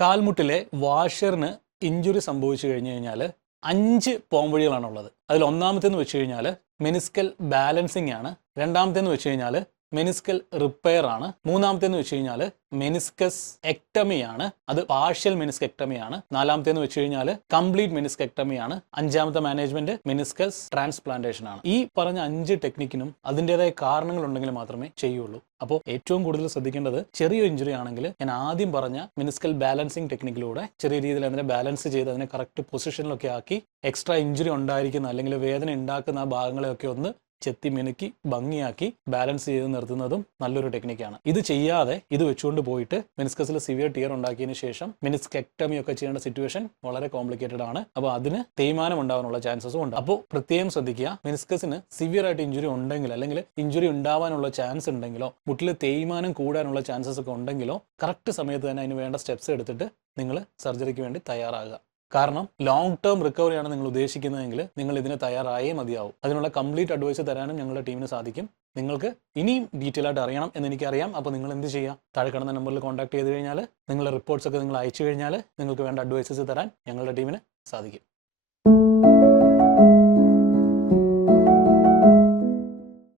കാൽമുട്ടിലെ വാഷറിന് injury സംഭവിച്ചു കഴിഞ്ഞു കഴിഞ്ഞാൽ അഞ്ച് പോംവഴികളാണുള്ളത്. അതിൽ ഒന്നാമത്തേന്ന് വെച്ച് കഴിഞ്ഞാൽ മെനിസ്കൽ ബാലൻസിങ് ആണ്. രണ്ടാമത്തേന്ന് വെച്ച് കഴിഞ്ഞാൽ മെനിസ്കൽ റിപ്പയർ ആണ്. മൂന്നാമത്തേന്ന് വെച്ച് കഴിഞ്ഞാൽ മെനിസ്കസ് എക്ടമി ആണ്. അത് പാർഷ്യൽ മെനിസ്കെക്ടമി ആണ്. നാലാമത്തേന്ന് വെച്ച് കഴിഞ്ഞാൽ കംപ്ലീറ്റ് മെനിസ്കെക്ടമി ആണ്. അഞ്ചാമത്തെ മാനേജ്മെന്റ് മെനിസ്കസ് ട്രാൻസ്പ്ലാന്റേഷൻ ആണ്. ഈ പറഞ്ഞ അഞ്ച് ടെക്നിക്കിനും അതിന്റെതായ കാരണങ്ങൾ ഉണ്ടെങ്കിൽ മാത്രമേ ചെയ്യുള്ളൂ. അപ്പോൾ ഏറ്റവും കൂടുതൽ ശ്രദ്ധിക്കേണ്ടത് ചെറിയ ഇഞ്ചുറി ആണെങ്കിൽ ഞാൻ ആദ്യം പറഞ്ഞ മിനിസ്കൽ ബാലൻസിങ് ടെക്നിക്കിലൂടെ ചെറിയ രീതിയിൽ അതിനെ ബാലൻസ് ചെയ്ത് അതിനെ കറക്റ്റ് പൊസിഷനിലൊക്കെ ആക്കി എക്സ്ട്രാ ഇഞ്ചുറി ഉണ്ടായിരിക്കുന്ന അല്ലെങ്കിൽ വേദന ഉണ്ടാക്കുന്ന ആ ഭാഗങ്ങളെയൊക്കെ ഒന്ന് ചെത്തി മിനുക്കി ഭംഗിയാക്കി ബാലൻസ് ചെയ്ത് നിർത്തുന്നതും നല്ലൊരു ടെക്നിക്കാണ് ഇത് ചെയ്യാതെ ഇത് വെച്ചുകൊണ്ട് പോയിട്ട് മെനിസ്കസിൽ സിവിയർ ടിയർ ഉണ്ടാക്കിയതിന് ശേഷം മെനിസ്കെക്ടമി ഒക്കെ ചെയ്യേണ്ട സിറ്റുവേഷൻ വളരെ കോംപ്ലിക്കേറ്റഡ് ആണ്. അപ്പോൾ അതിന് തേയ്മാനം ഉണ്ടാവാനുള്ള ചാൻസസും ഉണ്ട്. അപ്പോൾ പ്രത്യേകം ശ്രദ്ധിക്കുക മെനിസ്കസിന് സിവിയർ ആയിട്ട് ഇഞ്ചുറി ഉണ്ടെങ്കിൽ അല്ലെങ്കിൽ ഇഞ്ചുറി ഉണ്ടാവാനുള്ള ചാൻസ് ഉണ്ടെങ്കിലോ മുട്ടിൽ തേയ്മാനം കൂടാനുള്ള ചാൻസസ് ഒക്കെ ഉണ്ടെങ്കിലോ കറക്റ്റ് സമയത്ത് തന്നെ അതിന് വേണ്ട സ്റ്റെപ്സ് എടുത്തിട്ട് നിങ്ങൾ സർജറിക്ക് വേണ്ടി തയ്യാറാകുക. കാരണം ലോങ് ടേം റിക്കവറിയാണ് നിങ്ങൾ ഉദ്ദേശിക്കുന്നതെങ്കിൽ നിങ്ങൾ ഇതിന് തയ്യാറായേ മതിയാവും. അതിനുള്ള കംപ്ലീറ്റ് അഡ്വൈസ് തരാനും ഞങ്ങളുടെ ടീമിന് സാധിക്കും. നിങ്ങൾക്ക് ഇനിയും ഡീറ്റെയിൽ ആയിട്ട് അറിയണം എന്ന് എനിക്കറിയാം അപ്പോൾ നിങ്ങൾ എന്ത് ചെയ്യുക താഴെ കിടന്ന നമ്പറിൽ കോൺടാക്ട് ചെയ്ത് കഴിഞ്ഞാൽ നിങ്ങളുടെ റിപ്പോർട്ട്സ് ഒക്കെ നിങ്ങൾ അയച്ചു കഴിഞ്ഞാൽ നിങ്ങൾക്ക് വേണ്ട അഡ്വൈസസ് തരാൻ ഞങ്ങളുടെ ടീമിന് സാധിക്കും.